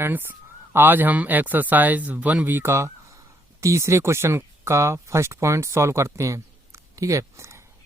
Friends, आज हम exercise 1B का तीसरे क्वेश्चन का फर्स्ट पॉइंट सॉल्व करते हैं। ठीक है,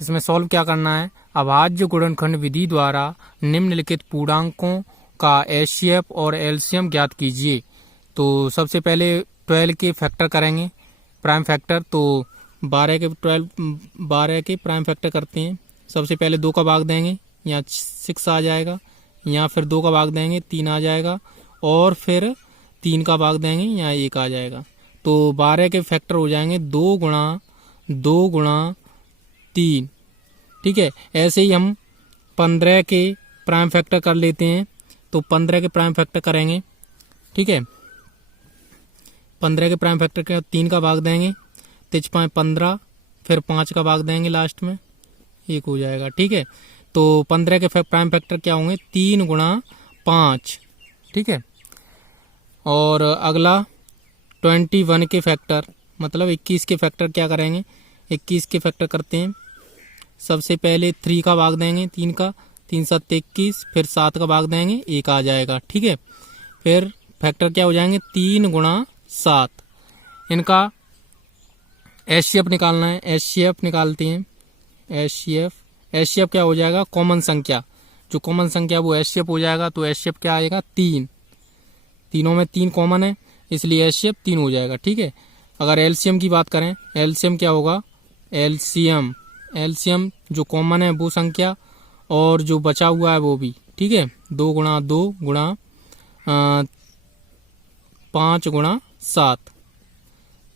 इसमें सॉल्व क्या करना है, अभाज्य गुणनखंड विधि द्वारा निम्नलिखित पूर्णांकों का एचसीएफ और एलसीएम ज्ञात कीजिए। तो सबसे पहले 12 के फैक्टर करेंगे, प्राइम फैक्टर। तो 12 के प्राइम फैक्टर करते हैं। सबसे पहले 2 का भाग देंगे, यहाँ 6 आ जाएगा, यहाँ फिर 2 का भाग देंगे 3 आ जाएगा, और फिर 3 का भाग देंगे, यहाँ 1 आ जाएगा। तो 12 के फैक्टर हो जाएंगे 2 गुणा 3। ठीक है, ऐसे ही हम 15 के प्राइम फैक्टर कर लेते हैं। तो 15 के प्राइम फैक्टर करेंगे। ठीक है, 15 के प्राइम फैक्टर के 3 का भाग देंगे, 3 5 15, फिर 5 का भाग देंगे, लास्ट में 1 हो जाएगा। ठीक है, तो 15 के प्राइम फैक्टर क्या होंगे, 3 गुणा 5। ठीक है, और अगला 21 के फैक्टर, मतलब 21 के फैक्टर क्या करेंगे, 21 के फैक्टर करते हैं। सबसे पहले 3 का भाग देंगे, 3 का, 3 7 21, फिर 7 का भाग देंगे, 1 आ जाएगा। ठीक है, फिर फैक्टर क्या हो जाएंगे, 3 गुणा 7। इनका एचसीएफ निकालना है, एचसीएफ निकालते हैं। एचसीएफ क्या हो जाएगा, कॉमन संख्या, जो कॉमन संख्या वो एचसीएफ हो जाएगा। तो एचसीएफ क्या आएगा, 3। तीनों में 3 कॉमन है, इसलिए एचसीएफ 3 हो जाएगा। ठीक है, अगर एलसीएम की बात करें, एलसीएम क्या होगा, एलसीएम जो कॉमन है वो संख्या, और जो बचा हुआ है वो भी। ठीक है, 2 गुणा 2 गुणा 5 गुणा 7,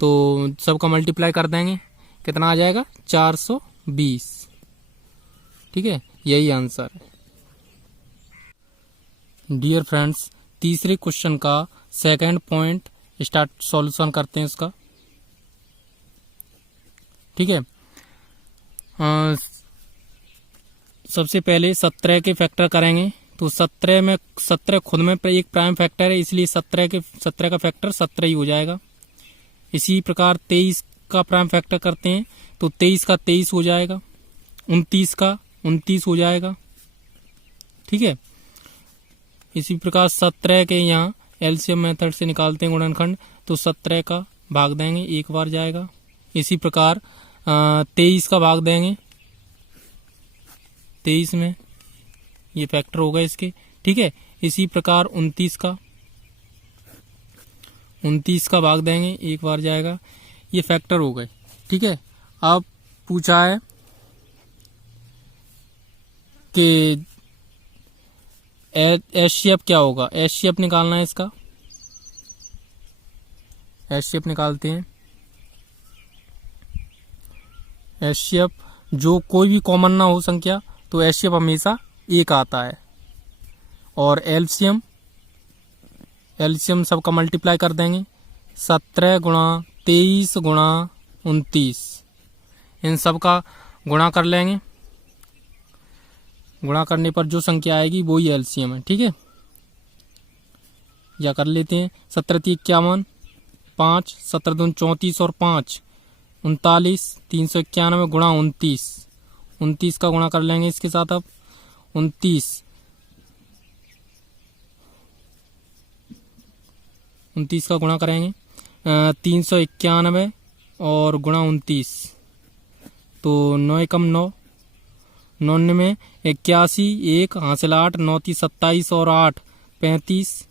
तो सबका मल्टीप्लाई कर देंगे, कितना आ जाएगा, 420। ठीक है, यही आंसर है। डियर फ्रेंड्स, तीसरे क्वेश्चन का सेकंड पॉइंट स्टार्ट सॉल्यूशन करते हैं इसका। ठीक है, सबसे पहले 17 के फैक्टर करेंगे। तो 17 खुद में एक प्राइम फैक्टर है, इसलिए 17 का फैक्टर 17 ही हो जाएगा। इसी प्रकार 23 का प्राइम फैक्टर करते हैं, तो 23 का 23 हो जाएगा, 29 का 29 हो जाएगा। ठीक है, इसी प्रकार 17 के यहाँ एलसीएम मेथड से निकालते हैं गुणनखंड, तो 17 का भाग देंगे, 1 बार जाएगा। इसी प्रकार 23 का भाग देंगे, 23 में ये फैक्टर होगा इसके। ठीक है, इसी प्रकार 29 का भाग देंगे, 1 बार जाएगा, ये फैक्टर हो गए। ठीक है, अब पूछा है कि एचसीएफ क्या होगा, एचसीएफ निकालना है इसका। एचसीएफ निकालते हैं। एचसीएफ जो कोई भी कॉमन ना हो संख्या, तो एचसीएफ हमेशा 1 आता है। और एलसीएम सबका मल्टीप्लाई कर देंगे, 17 गुणा 23 गुणा 29, इन सब का गुणा कर लेंगे। गुणा करने पर जो संख्या आएगी वो ही एलसीएम है। ठीक है, या कर लेते हैं। 17 3 51, 5 17 दूनी 34 और 5 39, 391 गुणा 29 का गुणा कर लेंगे इसके साथ। अब 29 का गुणा करेंगे, 391 और गुणा 29, तो 9 एकम 9, 99 81, 1 हासिल 8, 9 3 27 और 8 35।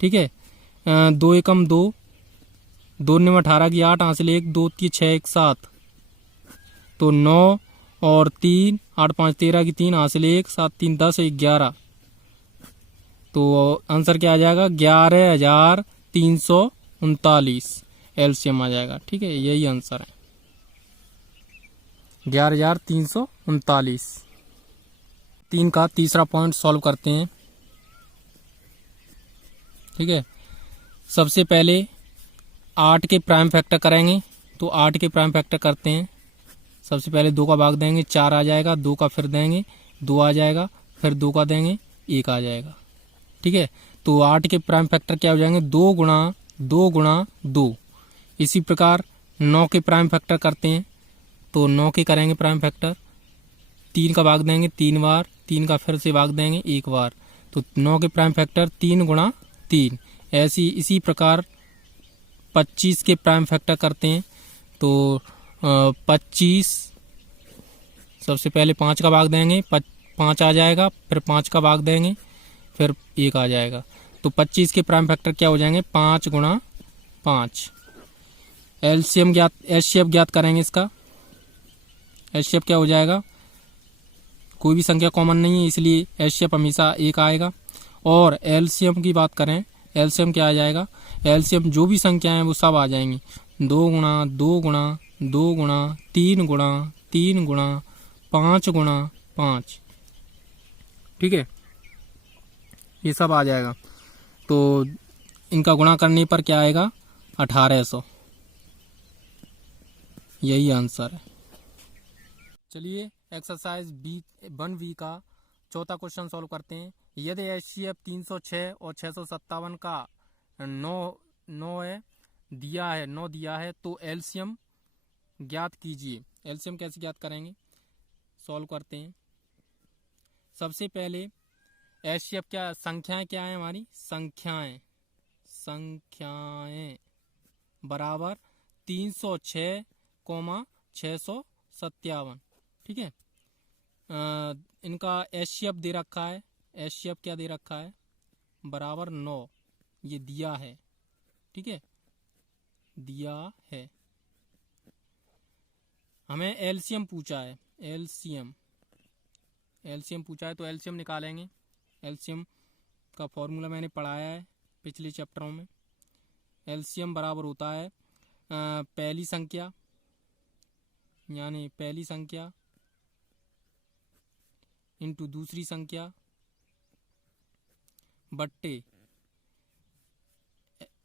ठीक है, 2 एकम 2, 2 9 18 की 8 हासिल 1, 2 3 6 1 7, तो 9 और 3 8 5 13 की 3 हासिल 1, 7 3 10 11, तो आंसर क्या आ जाएगा, 11,339 एलसीएम आ जाएगा। ठीक है, यही आंसर है, 11,339। 3 का तीसरा पॉइंट सॉल्व करते हैं। ठीक है, सबसे पहले 8 के प्राइम फैक्टर करेंगे। तो 8 के प्राइम फैक्टर करते हैं। सबसे पहले 2 का भाग देंगे, 4 आ जाएगा, 2 का फिर देंगे, 2 आ जाएगा, फिर 2 का देंगे, 1 आ जाएगा। ठीक है, तो 8 के प्राइम फैक्टर क्या हो जाएंगे, 2 गुणा 2। इसी प्रकार 9 के प्राइम फैक्टर करते हैं। तो 9 के करेंगे प्राइम फैक्टर, 3 का भाग देंगे 3 बार, 3 का फिर से भाग देंगे 1 बार, तो 9 के प्राइम फैक्टर 3 गुणा 3। ऐसी इसी प्रकार 25 के प्राइम फैक्टर करते हैं तो 25 सबसे पहले 5 का भाग देंगे, 5 आ जाएगा, फिर 5 का भाग देंगे, फिर 1 आ जाएगा। तो 25 के प्राइम फैक्टर क्या हो जाएंगे? 5 गुणा 5। एलसीएम ज्ञात, एचसीएफ ज्ञात करेंगे इसका। एचसीएफ क्या हो जाएगा? कोई भी संख्या कॉमन नहीं है इसलिए एचसीएफ हमेशा 1 आएगा। और एलसीएम की बात करें, एलसीएम क्या आ जाएगा? एलसीएम जो भी संख्या है वो सब आ जाएंगी। 2 गुणा 2 गुणा 2 गुणा 3 गुणा 3 गुणा 5 गुणा 5, ठीक है, ये सब आ जाएगा। तो इनका गुणा करने पर क्या आएगा? 1800। यही आंसर है। चलिए एक्सरसाइज 1B का चौथा क्वेश्चन सॉल्व करते हैं। यदि एचसीएफ 306 और 657 का 9 दिया है तो एलसीएम ज्ञात कीजिए। एलसीएम कैसे ज्ञात करेंगे? सॉल्व करते हैं। सबसे पहले एचसीएफ क्या, संख्याएं क्या है हमारी? संख्याएं बराबर 306, 657, ठीक है। इनका एचसीएफ दे रखा है। एचसीएफ क्या दे रखा है? बराबर 9, ये दिया है, ठीक है, दिया है। हमें एलसीएम पूछा है, एलसीएम पूछा है तो एलसीएम निकालेंगे। एलसीएम का फॉर्मूला मैंने पढ़ाया है पिछले चैप्टरों में। एलसीएम बराबर होता है पहली संख्या, यानी पहली संख्या इंटू दूसरी संख्या बट्टे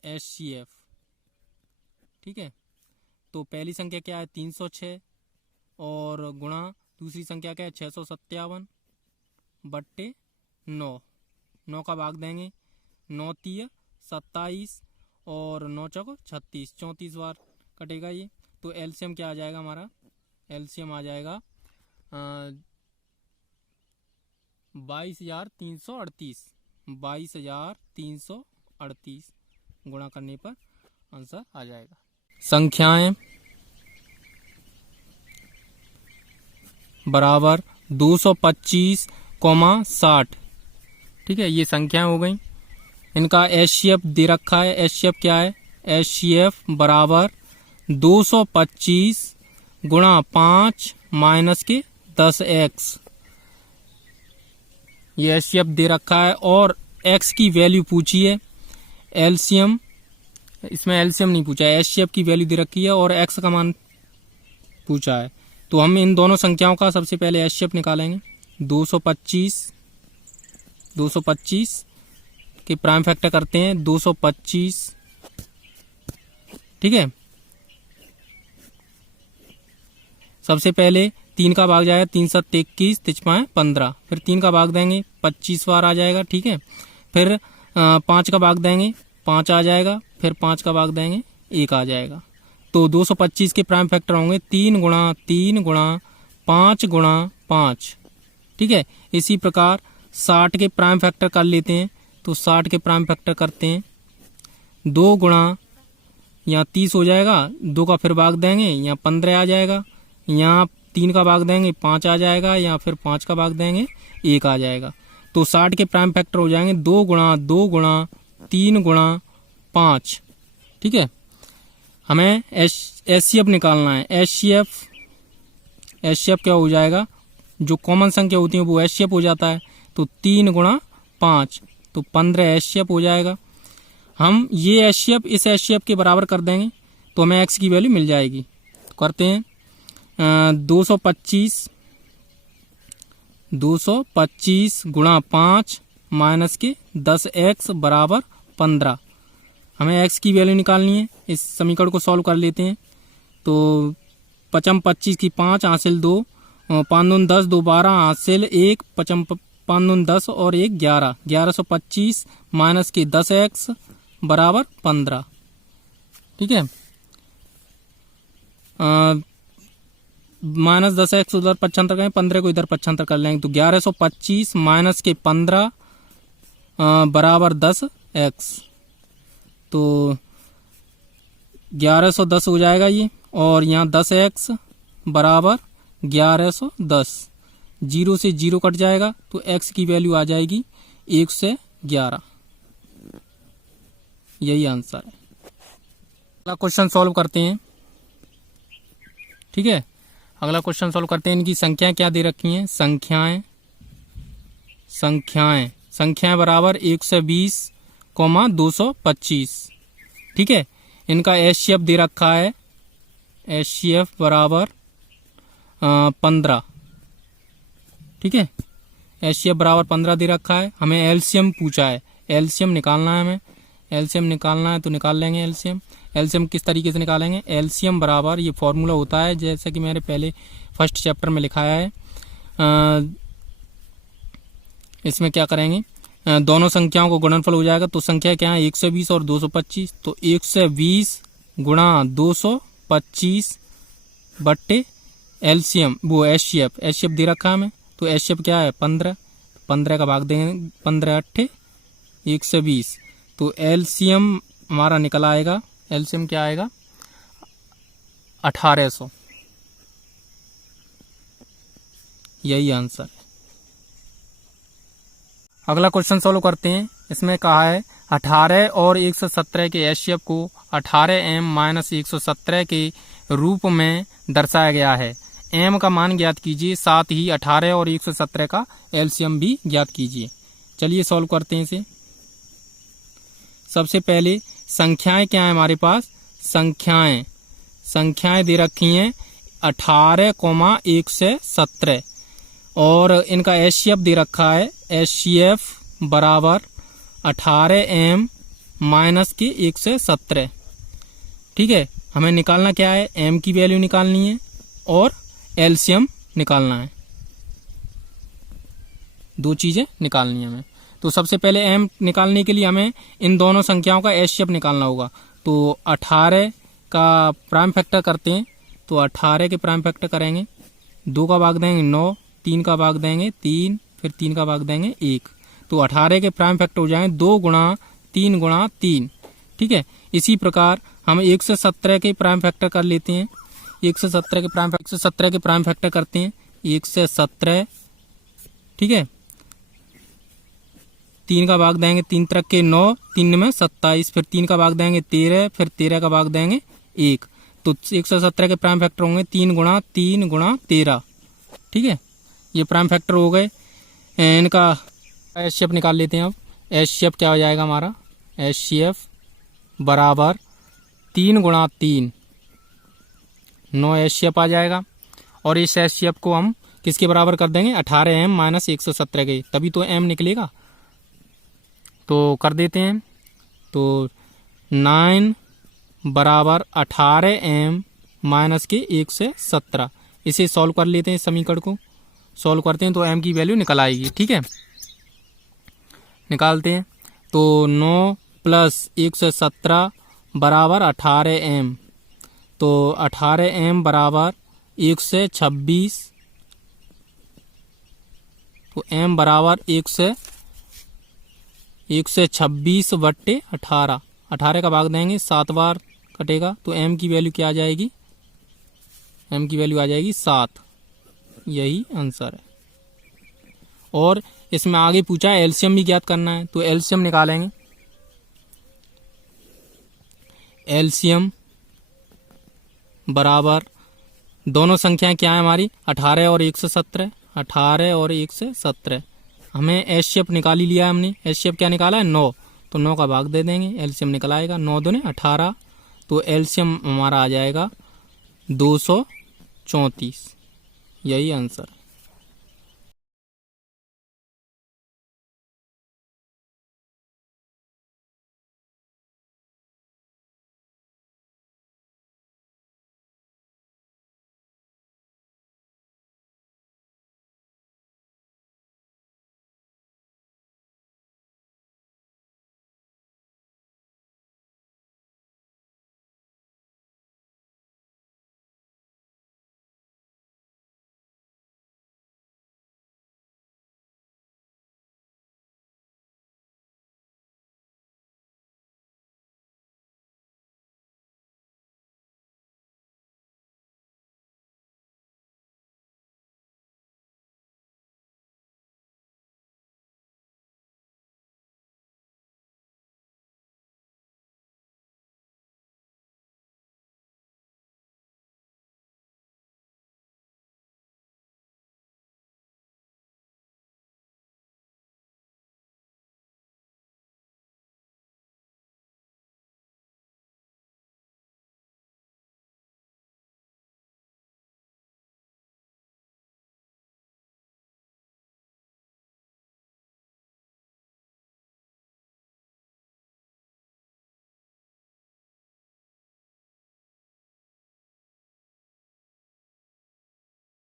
एचसीएफ, ठीक है। तो पहली संख्या क्या है? 306 और गुणा दूसरी संख्या क्या है? 657 बट्टे 9 का भाग देंगे। 9 3 27 और 9 चौक 36, 34 बार कटेगा ये। तो एलसीएम क्या आ जाएगा हमारा? एलसीएम आ जाएगा 22,338। 22,338 गुणा करने पर आंसर आ जाएगा। संख्याएं बराबर 225, 60, ठीक है, ये संख्याएं हो गई। इनका एचसीएफ दे रखा है। एचसीएफ क्या है? एचसीएफ बराबर 225 गुणा 5 माइनस के 10x, ये एचसीएफ दे रखा है। और x की वैल्यू पूछी है। एलसीएम, इसमें एलसीएम नहीं पूछा है, एचसीएफ की वैल्यू दे रखी है और x का मान पूछा है। तो हम इन दोनों संख्याओं का सबसे पहले एचसीएफ निकालेंगे। 225 के प्राइम फैक्टर करते हैं। 225, ठीक है। सबसे पहले 3 का भाग जाएगा, 3 7 21, 3 15, फिर 3 का भाग देंगे, 25 बार आ जाएगा, ठीक है। फिर 5 का भाग देंगे, 5 आ जाएगा, फिर 5 का भाग देंगे, 1 आ जाएगा। तो 225 के प्राइम फैक्टर होंगे 3 गुणा 3 गुणा 5 गुणा 5, ठीक है। इसी प्रकार 60 के प्राइम फैक्टर कर लेते हैं। तो 60 के प्राइम फैक्टर करते हैं। 2 गुणा, यहाँ 30 हो जाएगा, 2 का फिर भाग देंगे, यहाँ 15 आ जाएगा, यहाँ 3 का भाग देंगे, 5 आ जाएगा, या फिर 5 का भाग देंगे, 1 आ जाएगा। तो 60 के प्राइम फैक्टर हो जाएंगे 2 गुणा 2 गुणा 3 गुणा 5, ठीक है। हमें एचसीएफ निकालना है। एचसीएफ क्या हो जाएगा? जो कॉमन संख्या होती है वो एचसीएफ हो जाता है। तो 3 गुणा 5, तो 15 एचसीएफ हो जाएगा। हम ये एचसीएफ इस एचसीएफ के बराबर कर देंगे तो हमें एक्स की वैल्यू मिल जाएगी। तो करते हैं 225 गुणा 5 माइनस के 10x बराबर 15। हमें x की वैल्यू निकालनी है। इस समीकरण को सॉल्व कर लेते हैं। तो 5 25 की 5 हासिल 2, 5 दून 10, 2 12 हासिल 1, 5 दून 10 और 1 11, 1125 माइनस के 10x बराबर 15, ठीक है। माइनस 10x उधर 75 करें, 15 को इधर 75 कर लेंगे। तो 1125 माइनस के 15 बराबर 10x, तो 1110 हो जाएगा ये। और यहाँ 10x बराबर 1110, 0 से 0 कट जाएगा तो x की वैल्यू आ जाएगी 111। यही आंसर है। अगला क्वेश्चन सॉल्व करते हैं। ठीक है, अगला क्वेश्चन सॉल्व करते हैं। इनकी संख्याएं क्या दे रखी हैं? संख्याएं बराबर 120, 225। ठीक है, इनका HCF दे रखा है, HCF बराबर 15। ठीक है, HCF बराबर 15 दे रखा है। हमें LCM पूछा है, LCM निकालना है हमें। LCM निकालना है तो निकाल लेंगे LCM। LCM किस तरीके से निकालेंगे? LCM बराबर, ये फॉर्मूला होता है जैसा कि मैंने पहले फर्स्ट चैप्टर में लिखाया है। इसमें क्या करेंगे, दोनों संख्याओं को गुणनफल हो जाएगा। तो संख्या क्या है? 120 और 225। तो 120 गुणा 225 बट्टे LCM, वो HCF दे रखा है हमें। तो HCF क्या है? 15। 15 का भाग देंगे, 15 अट्ठे 120। तो LCM हमारा निकल आएगा। LCM क्या आएगा? 1800। यही आंसर है। अगला क्वेश्चन सॉल्व करते हैं। इसमें कहा है 18 और 117 के HCF को 18m-117 के रूप में दर्शाया गया है। m का मान ज्ञात कीजिए, साथ ही 18 और 117 का LCM भी ज्ञात कीजिए। चलिए सॉल्व करते हैं इसे। सबसे पहले संख्याएं क्या है हमारे पास? संख्याएं दे रखी हैं 18,117 और इनका HCF दे रखा है, HCF बराबर 18m-117। ठीक है, हमें निकालना क्या है? m की वैल्यू निकालनी है और LCM निकालना है। दो चीजें निकालनी है हमें। तो सबसे पहले m निकालने के लिए हमें इन दोनों संख्याओं का HCF निकालना होगा। तो 18 का प्राइम फैक्टर करते हैं। तो 18 के प्राइम फैक्टर करेंगे, 2 का भाग देंगे 9, 3 का भाग देंगे 3, फिर 3 का भाग देंगे 1। तो 18 के प्राइम फैक्टर हो जाएंगे 2 गुणा 3 गुणा 3। ठीक है, इसी प्रकार हम 117 के प्राइम फैक्टर कर लेते हैं। 117 के प्राइम फैक्टर करते हैं। 117, ठीक है, 3 का भाग देंगे 3 तरह के 9, 3 में 27, फिर 3 का भाग देंगे 13, फिर 13 का भाग देंगे 1। तो 117 के प्राइम फैक्टर होंगे 3 गुणा 3 गुणा 13। ठीक है, ये प्राइम फैक्टर हो गए। इनका HCF निकाल लेते हैं। अब HCF क्या हो जाएगा हमारा? HCF बराबर 3 गुणा 3, 9 HCF आ जाएगा। और इस HCF को हम किसके बराबर कर देंगे? 18m-117 के, तभी तो m निकलेगा। तो कर देते हैं। तो 9 बराबर 18m-117। इसे सॉल्व कर लेते हैं, समीकरण को सॉल्व करते हैं तो m की वैल्यू निकल आएगी। ठीक है, निकालते हैं। तो 9 + 117 बराबर 18m। तो 18m बराबर 126। तो m बराबर 126 बट्टे 18। 18 का भाग देंगे 7 बार कटेगा। तो m की वैल्यू क्या आ जाएगी? m की वैल्यू आ जाएगी 7। यही आंसर है। और इसमें आगे पूछा है LCM भी ज्ञात करना है। तो LCM निकालेंगे। LCM बराबर, दोनों संख्याएं क्या है हमारी? 18 और 117। 18 और 117। हमें HCF निकाल ही लिया है हमने। HCF क्या निकाला है? 9। तो 9 का भाग दे देंगे, LCM निकल आएगा। 9 दूने 18। तो LCM हमारा आ जाएगा 234। यही आंसर है।